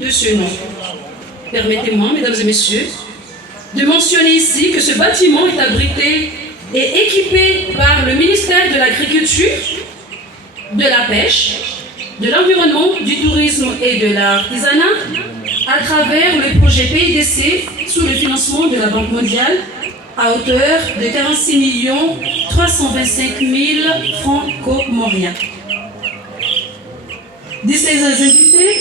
de ce nom. Permettez-moi, mesdames et messieurs, de mentionner ici que ce bâtiment est abrité et équipé par le ministère de l'Agriculture, de la Pêche, de l'Environnement, du Tourisme et de l'Artisanat à travers le projet PIDC sous le financement de la Banque mondiale à hauteur de 46 325 000 francs comoriens. D'ici ces invités,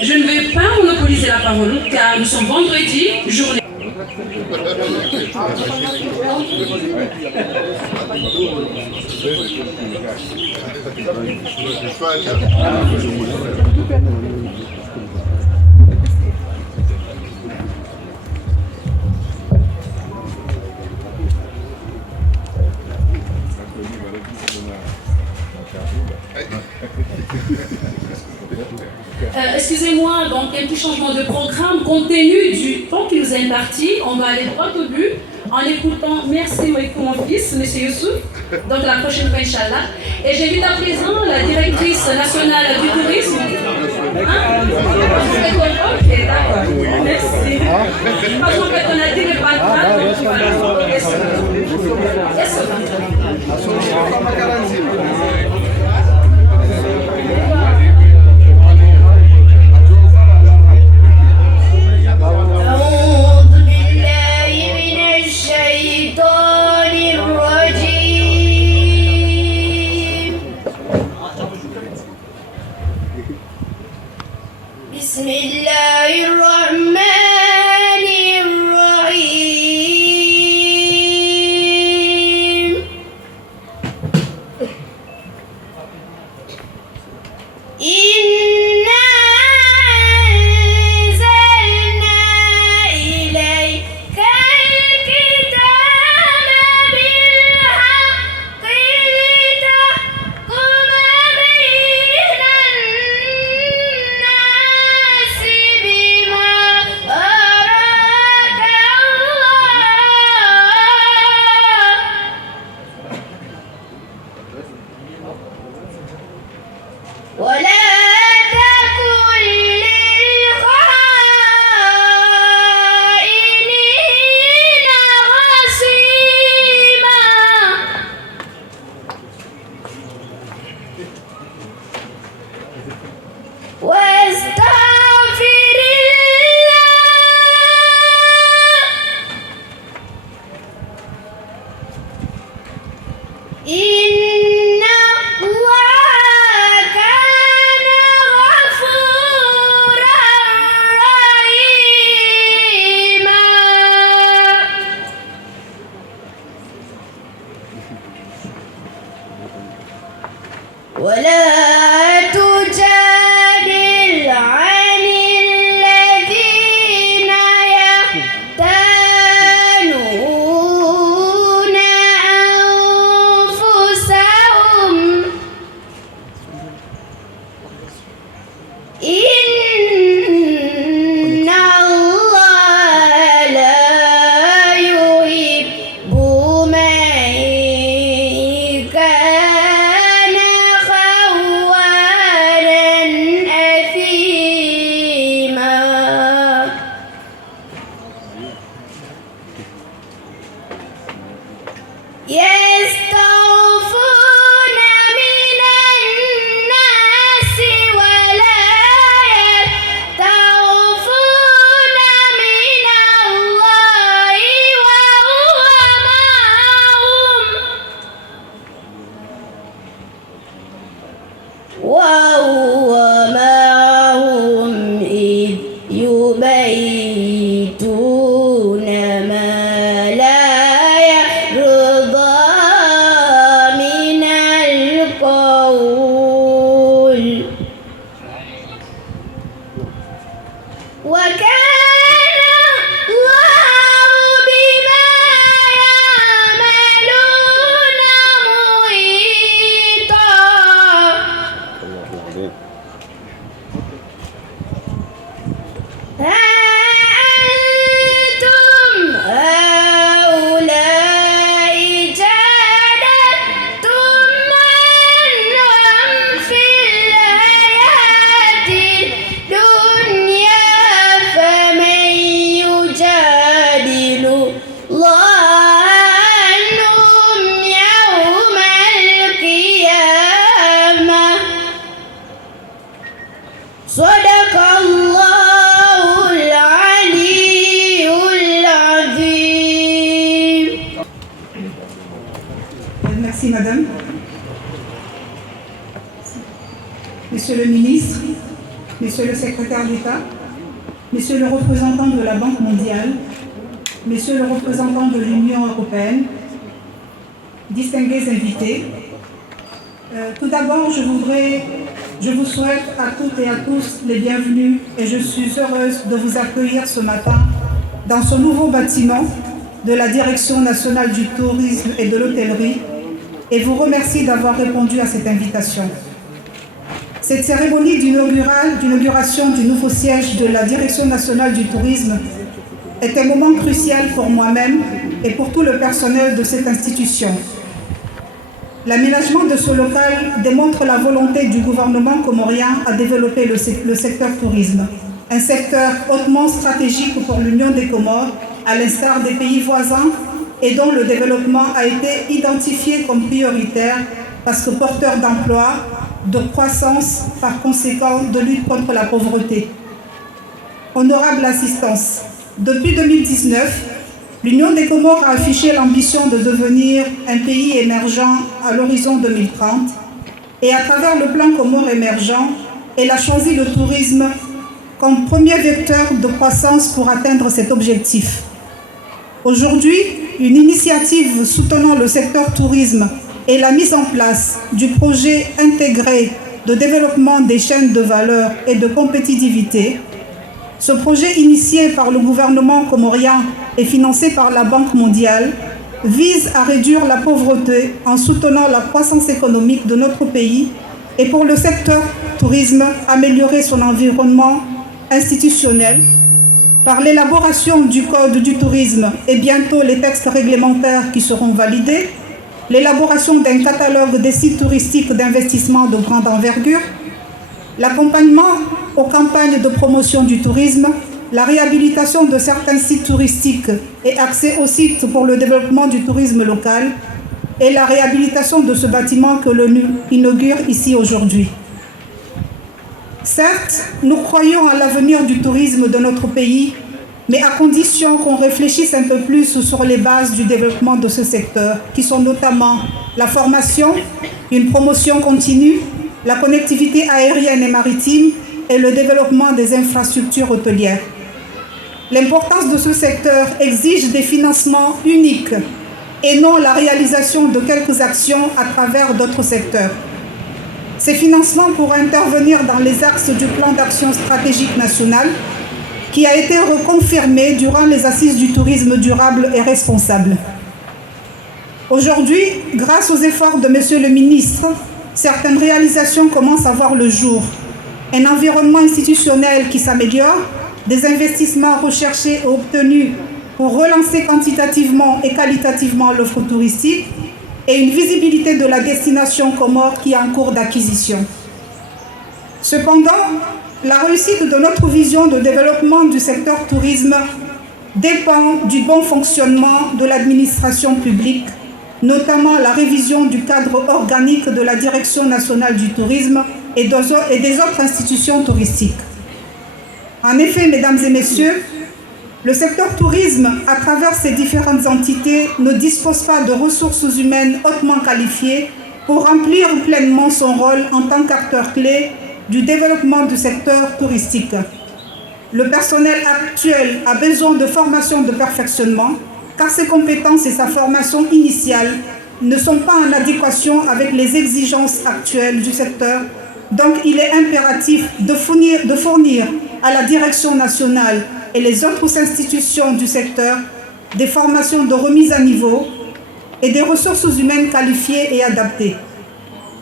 je ne vais pas monopoliser la parole car nous sommes vendredi, journée. Excusez-moi, donc un petit changement de programme compte tenu du temps qui nous est imparti. On va aller droit au but en écoutant merci pour mon fils, M. Youssouf, donc la prochaine fois, Inch'Allah. Et j'invite à présent la directrice nationale du tourisme. Hein? Ok, d'accord. Merci. Parce qu'en fait, on a dit le patron, donc il va répondre aux questions. يبيتون ما لا يرضى madame. Monsieur le ministre, monsieur le secrétaire d'État, monsieur le représentant de la Banque mondiale, monsieur le représentant de l'Union européenne, distingués invités, tout d'abord, je vous souhaite à toutes et à tous les bienvenus et je suis heureuse de vous accueillir ce matin dans ce nouveau bâtiment de la Direction nationale du tourisme et de l'hôtellerie et vous remercie d'avoir répondu à cette invitation. Cette cérémonie d'inauguration du nouveau siège de la Direction nationale du tourisme est un moment crucial pour moi-même et pour tout le personnel de cette institution. L'aménagement de ce local démontre la volonté du gouvernement comorien à développer le secteur tourisme, un secteur hautement stratégique pour l'Union des Comores, à l'instar des pays voisins, et dont le développement a été identifié comme prioritaire parce que porteur d'emplois, de croissance, par conséquent de lutte contre la pauvreté. Honorable assistance, depuis 2019, l'Union des Comores a affiché l'ambition de devenir un pays émergent à l'horizon 2030 et à travers le plan Comores émergent, elle a choisi le tourisme comme premier vecteur de croissance pour atteindre cet objectif. Aujourd'hui, une initiative soutenant le secteur tourisme et la mise en place du projet intégré de développement des chaînes de valeur et de compétitivité. Ce projet initié par le gouvernement comorien et financé par la Banque mondiale vise à réduire la pauvreté en soutenant la croissance économique de notre pays et pour le secteur tourisme, améliorer son environnement institutionnel par l'élaboration du Code du tourisme et bientôt les textes réglementaires qui seront validés, l'élaboration d'un catalogue des sites touristiques d'investissement de grande envergure, l'accompagnement aux campagnes de promotion du tourisme, la réhabilitation de certains sites touristiques et accès aux sites pour le développement du tourisme local et la réhabilitation de ce bâtiment que l'ONU inaugure ici aujourd'hui. Certes, nous croyons à l'avenir du tourisme de notre pays, mais à condition qu'on réfléchisse un peu plus sur les bases du développement de ce secteur, qui sont notamment la formation, une promotion continue, la connectivité aérienne et maritime et le développement des infrastructures hôtelières. L'importance de ce secteur exige des financements uniques et non la réalisation de quelques actions à travers d'autres secteurs. Ces financements pourraient intervenir dans les axes du plan d'action stratégique national qui a été reconfirmé durant les assises du tourisme durable et responsable. Aujourd'hui, grâce aux efforts de Monsieur le ministre, certaines réalisations commencent à voir le jour. Un environnement institutionnel qui s'améliore, des investissements recherchés et obtenus pour relancer quantitativement et qualitativement l'offre touristique et une visibilité de la destination Comores qui est en cours d'acquisition. Cependant, la réussite de notre vision de développement du secteur tourisme dépend du bon fonctionnement de l'administration publique, notamment la révision du cadre organique de la Direction nationale du tourisme et des autres institutions touristiques. En effet, mesdames et messieurs, le secteur tourisme, à travers ses différentes entités, ne dispose pas de ressources humaines hautement qualifiées pour remplir pleinement son rôle en tant qu'acteur clé du développement du secteur touristique. Le personnel actuel a besoin de formation de perfectionnement, car ses compétences et sa formation initiale ne sont pas en adéquation avec les exigences actuelles du secteur. Donc, il est impératif de fournir à la Direction nationale et les autres institutions du secteur des formations de remise à niveau et des ressources humaines qualifiées et adaptées.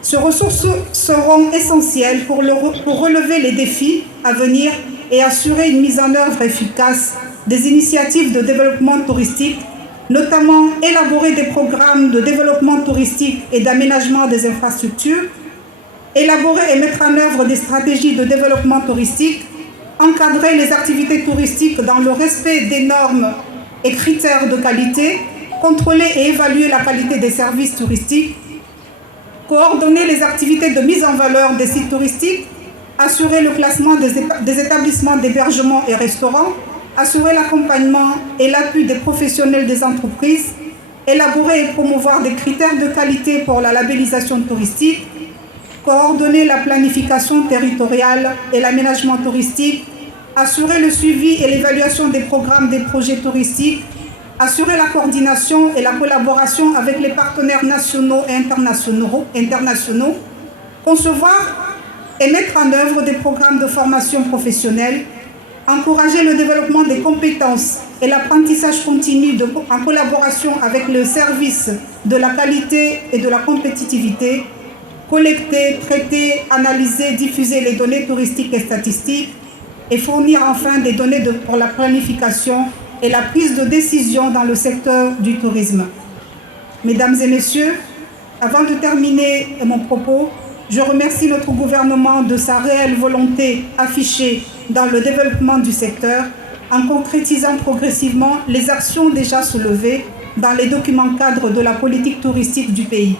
Ces ressources seront essentielles pour relever les défis à venir et assurer une mise en œuvre efficace des initiatives de développement touristique, notamment élaborer des programmes de développement touristique et d'aménagement des infrastructures, élaborer et mettre en œuvre des stratégies de développement touristique, encadrer les activités touristiques dans le respect des normes et critères de qualité, contrôler et évaluer la qualité des services touristiques, coordonner les activités de mise en valeur des sites touristiques, assurer le classement des établissements d'hébergement et restaurants, assurer l'accompagnement et l'appui des professionnels des entreprises, élaborer et promouvoir des critères de qualité pour la labellisation touristique, coordonner la planification territoriale et l'aménagement touristique, assurer le suivi et l'évaluation des programmes des projets touristiques, assurer la coordination et la collaboration avec les partenaires nationaux et internationaux, concevoir et mettre en œuvre des programmes de formation professionnelle, encourager le développement des compétences et l'apprentissage continu en collaboration avec le service de la qualité et de la compétitivité, collecter, traiter, analyser, diffuser les données touristiques et statistiques et fournir enfin des données pour la planification et la prise de décision dans le secteur du tourisme. Mesdames et messieurs, avant de terminer mon propos, je remercie notre gouvernement de sa réelle volonté affichée dans le développement du secteur en concrétisant progressivement les actions déjà soulevées dans les documents cadres de la politique touristique du pays.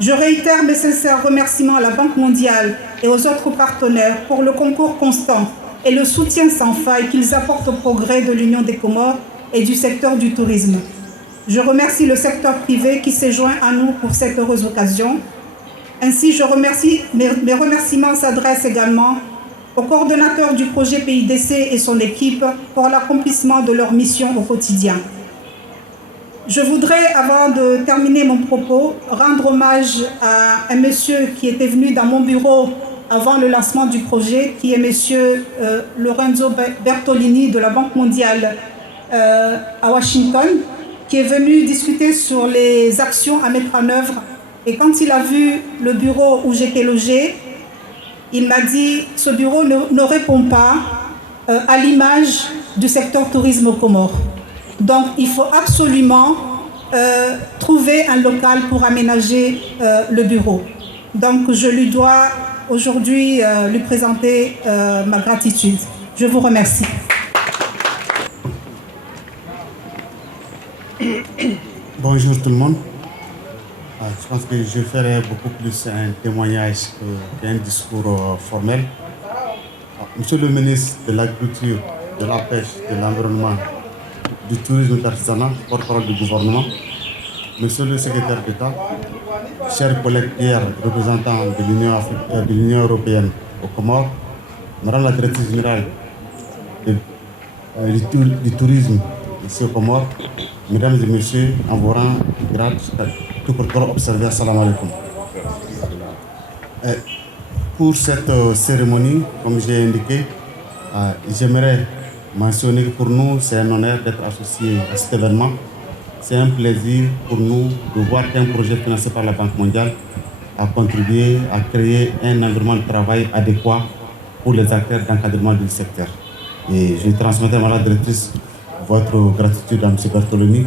Je réitère mes sincères remerciements à la Banque mondiale et aux autres partenaires pour le concours constant et le soutien sans faille qu'ils apportent au progrès de l'Union des Comores et du secteur du tourisme. Je remercie le secteur privé qui s'est joint à nous pour cette heureuse occasion. Ainsi, mes remerciements s'adressent également aux coordonnateurs du projet PIDC et son équipe pour l'accomplissement de leur mission au quotidien. Je voudrais, avant de terminer mon propos, rendre hommage à un monsieur qui était venu dans mon bureau avant le lancement du projet, qui est monsieur Lorenzo Bertolini de la Banque mondiale à Washington, qui est venu discuter sur les actions à mettre en œuvre. Et quand il a vu le bureau où j'étais logée, il m'a dit « Ce bureau ne répond pas à l'image du secteur tourisme aux Comores. Donc il faut absolument trouver un local pour aménager le bureau. » Donc je lui dois aujourd'hui lui présenter ma gratitude. Je vous remercie. Bonjour tout le monde. Je pense que je ferai beaucoup plus un témoignage qu'un discours formel. Monsieur le ministre de l'Agriculture, de la Pêche, de l'Environnement, du Tourisme et de l'Artisanat, porte-parole du gouvernement, Monsieur le secrétaire d'État, chers collègues Pierre, représentants de l'Union européenne aux Comores, Madame la directrice générale du tourisme ici aux Comores, Mesdames et Messieurs, en vos rangs, grades, tout protocole observé, assalamu alaikum. Pour cette cérémonie, comme j'ai indiqué, j'aimerais mentionner que pour nous, c'est un honneur d'être associé à cet événement. C'est un plaisir pour nous de voir qu'un projet financé par la Banque mondiale a contribué à créer un environnement de travail adéquat pour les acteurs d'encadrement du secteur. Et je transmettrai à la directrice votre gratitude à M. Bertolini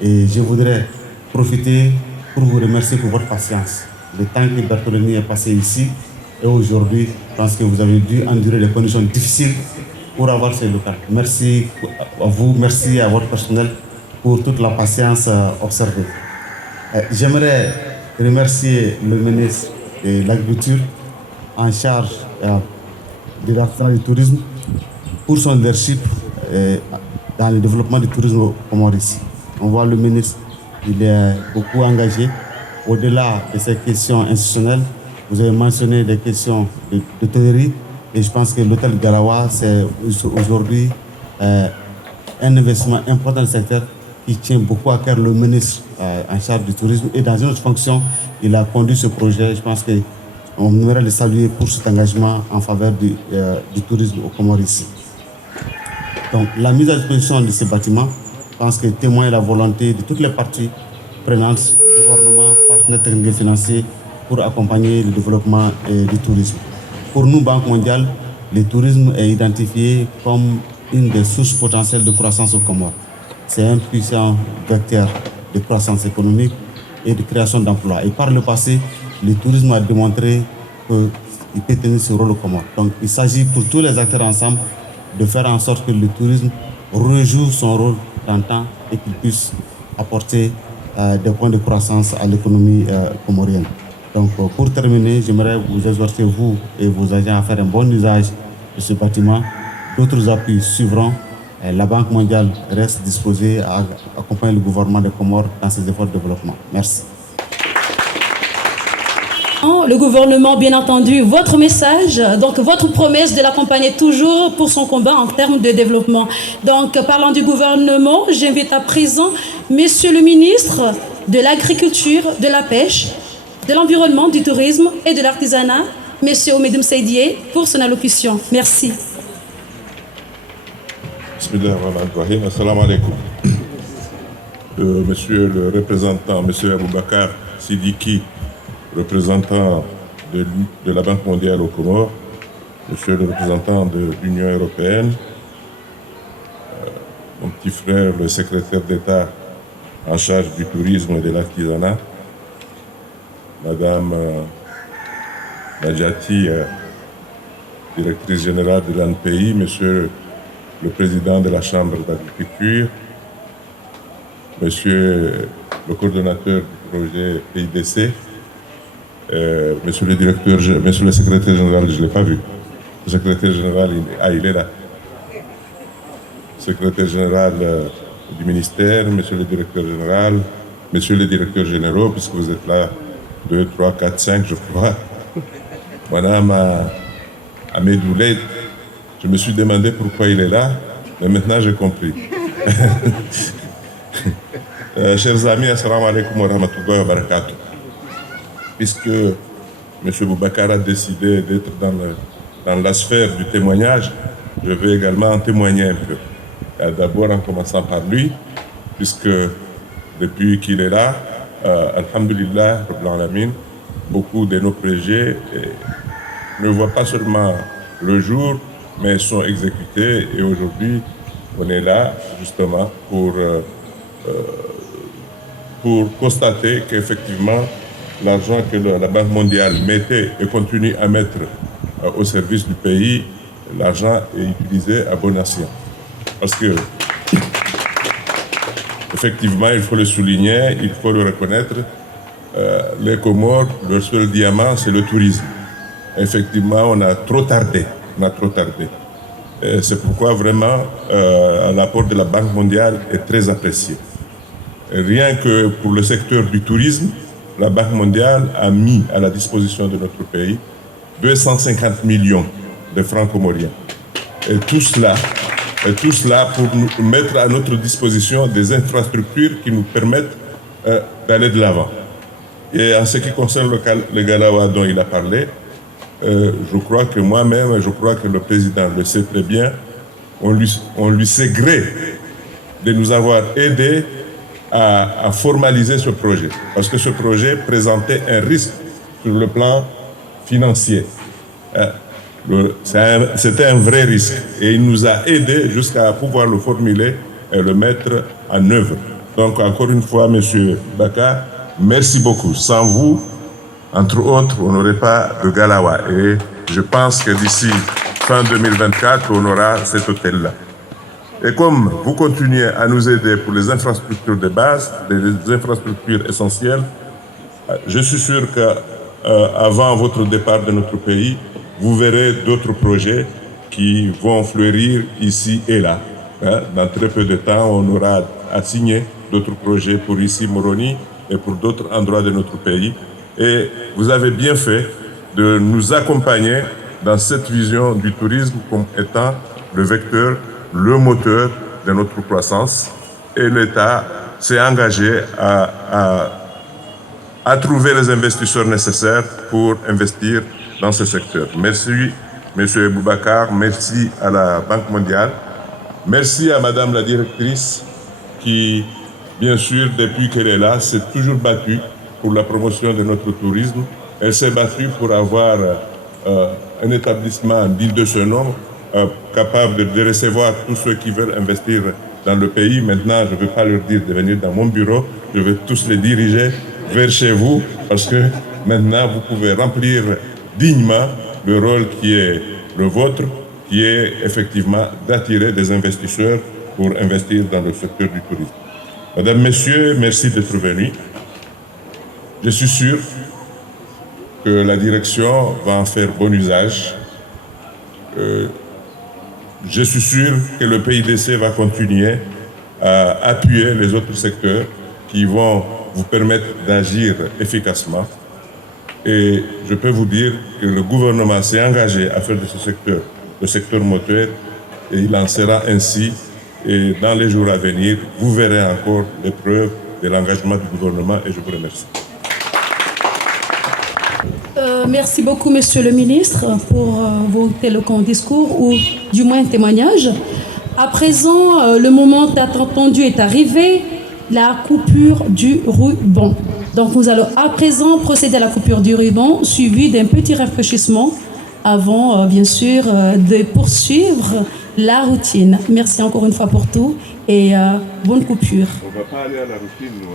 et je voudrais profiter pour vous remercier pour votre patience. Le temps que Bertolini est passé ici et aujourd'hui, je pense que vous avez dû endurer les conditions difficiles pour avoir ce local. Merci à vous, merci à votre personnel pour toute la patience observée. J'aimerais remercier le ministre de l'Agriculture en charge de l'artisanat du tourisme pour son leadership dans le développement du tourisme au Comores ici. On voit le ministre, il est beaucoup engagé. Au-delà de ces questions institutionnelles, vous avez mentionné des questions d'hôtellerie et je pense que l'hôtel Garawa, c'est aujourd'hui un investissement important dans le secteur qui tient beaucoup à cœur le ministre en charge du tourisme et dans une autre fonction, il a conduit ce projet. Je pense qu'on aimerait le saluer pour cet engagement en faveur du tourisme au Comores ici. Donc, la mise à disposition de ces bâtiments, je pense que témoigne la volonté de toutes les parties prenantes, gouvernement, partenaires techniques et financiers, pour accompagner le développement du tourisme. Pour nous, Banque mondiale, le tourisme est identifié comme une des sources potentielles de croissance aux Comores. C'est un puissant vecteur de croissance économique et de création d'emplois. Et par le passé, le tourisme a démontré qu'il peut tenir ce rôle aux Comores. Donc, il s'agit pour tous les acteurs ensemble de faire en sorte que le tourisme rejoue son rôle dans le temps et qu'il puisse apporter des points de croissance à l'économie comorienne. Donc, pour terminer, j'aimerais vous exhorter, vous et vos agents, à faire un bon usage de ce bâtiment. D'autres appuis suivront. La Banque mondiale reste disposée à accompagner le gouvernement des Comores dans ses efforts de développement. Merci. Le gouvernement, bien entendu, votre message, donc votre promesse de l'accompagner toujours pour son combat en termes de développement. Donc, parlant du gouvernement, j'invite à présent Monsieur le ministre de l'Agriculture, de la Pêche, de l'Environnement, du Tourisme et de l'Artisanat, Monsieur Oumedoum Seydié, pour son allocution. Merci. Bismillahirrahmanirrahim. Assalamu alaikum. Monsieur le représentant, Monsieur Aboubakar Sidiki, représentant de la Banque mondiale aux Comores, Monsieur le représentant de l'Union européenne, mon petit frère, le secrétaire d'État en charge du tourisme et de l'artisanat, Madame Nadjati, directrice générale de l'ANPI, Monsieur le président de la Chambre d'agriculture, Monsieur le coordonnateur du projet PIDC, Monsieur le directeur, Monsieur le secrétaire général, je ne l'ai pas vu. Le secrétaire général, il est là. Secrétaire général du ministère, Monsieur le directeur général, Monsieur le directeur généraux, puisque vous êtes là, 2, 3, 4, 5, je crois. Madame Amedouled, je me suis demandé pourquoi il est là, mais maintenant j'ai compris. Chers amis, assalamu alaikum wa rahmatullahi wa barakatuh. Puisque M. Boubacar a décidé d'être dans la sphère du témoignage, je vais également en témoigner un peu. D'abord en commençant par lui, puisque depuis qu'il est là, alhamdulillah, beaucoup de nos projets ne voient pas seulement le jour, mais sont exécutés. Et aujourd'hui, on est là justement pour constater qu'effectivement, l'argent que la Banque mondiale mettait et continue à mettre au service du pays, l'argent est utilisé à bon escient. Parce que, effectivement, il faut le souligner, il faut le reconnaître, les Comores, leur seul diamant, c'est le tourisme. Effectivement, on a trop tardé. C'est pourquoi vraiment l'apport de la Banque mondiale est très apprécié. Rien que pour le secteur du tourisme, la Banque mondiale a mis à la disposition de notre pays 250 millions de francs comoriens. Et tout cela pour nous mettre à notre disposition des infrastructures qui nous permettent d'aller de l'avant. Et en ce qui concerne le Galawa dont il a parlé, je crois que moi-même, je crois que le président le sait très bien, on lui sait gré de nous avoir aidés à formaliser ce projet. Parce que ce projet présentait un risque sur le plan financier. C'était un vrai risque. Et il nous a aidés jusqu'à pouvoir le formuler et le mettre en œuvre. Donc, encore une fois, Monsieur Baka, merci beaucoup. Sans vous, entre autres, on n'aurait pas de Galawa. Et je pense que d'ici fin 2024, on aura cet hôtel-là. Et comme vous continuez à nous aider pour les infrastructures de base, les infrastructures essentielles, je suis sûr qu'avant votre départ de notre pays, vous verrez d'autres projets qui vont fleurir ici et là. Dans très peu de temps, on aura à signer d'autres projets pour ici, Moroni, et pour d'autres endroits de notre pays. Et vous avez bien fait de nous accompagner dans cette vision du tourisme comme étant le vecteur, le moteur de notre croissance. Et l'État s'est engagé à trouver les investisseurs nécessaires pour investir dans ce secteur. Merci, M. Boubacar, merci à la Banque mondiale, merci à Madame la directrice qui, bien sûr, depuis qu'elle est là, s'est toujours battue pour la promotion de notre tourisme. Elle s'est battue pour avoir un établissement digne de ce nom, capable de recevoir tous ceux qui veulent investir dans le pays. Maintenant, je ne vais pas leur dire de venir dans mon bureau, je vais tous les diriger vers chez vous, parce que maintenant, vous pouvez remplir dignement le rôle qui est le vôtre, qui est effectivement d'attirer des investisseurs pour investir dans le secteur du tourisme. Mesdames, Messieurs, merci d'être venus. Je suis sûr que la direction va en faire bon usage. Je suis sûr que le PIDC va continuer appuyer les autres secteurs qui vont vous permettre d'agir efficacement. Et je peux vous dire que le gouvernement s'est engagé à faire de ce secteur le secteur moteur et il en sera ainsi. Et dans les jours à venir, vous verrez encore les preuves de l'engagement du gouvernement et je vous remercie. Merci beaucoup, Monsieur le ministre, pour vos éloquents discours ou du moins témoignages. À présent, le moment attendu est arrivé, la coupure du ruban. Donc nous allons à présent procéder à la coupure du ruban, suivi d'un petit rafraîchissement avant, bien sûr, de poursuivre la routine. Merci encore une fois pour tout et bonne coupure. On ne va pas aller à la routine, nous.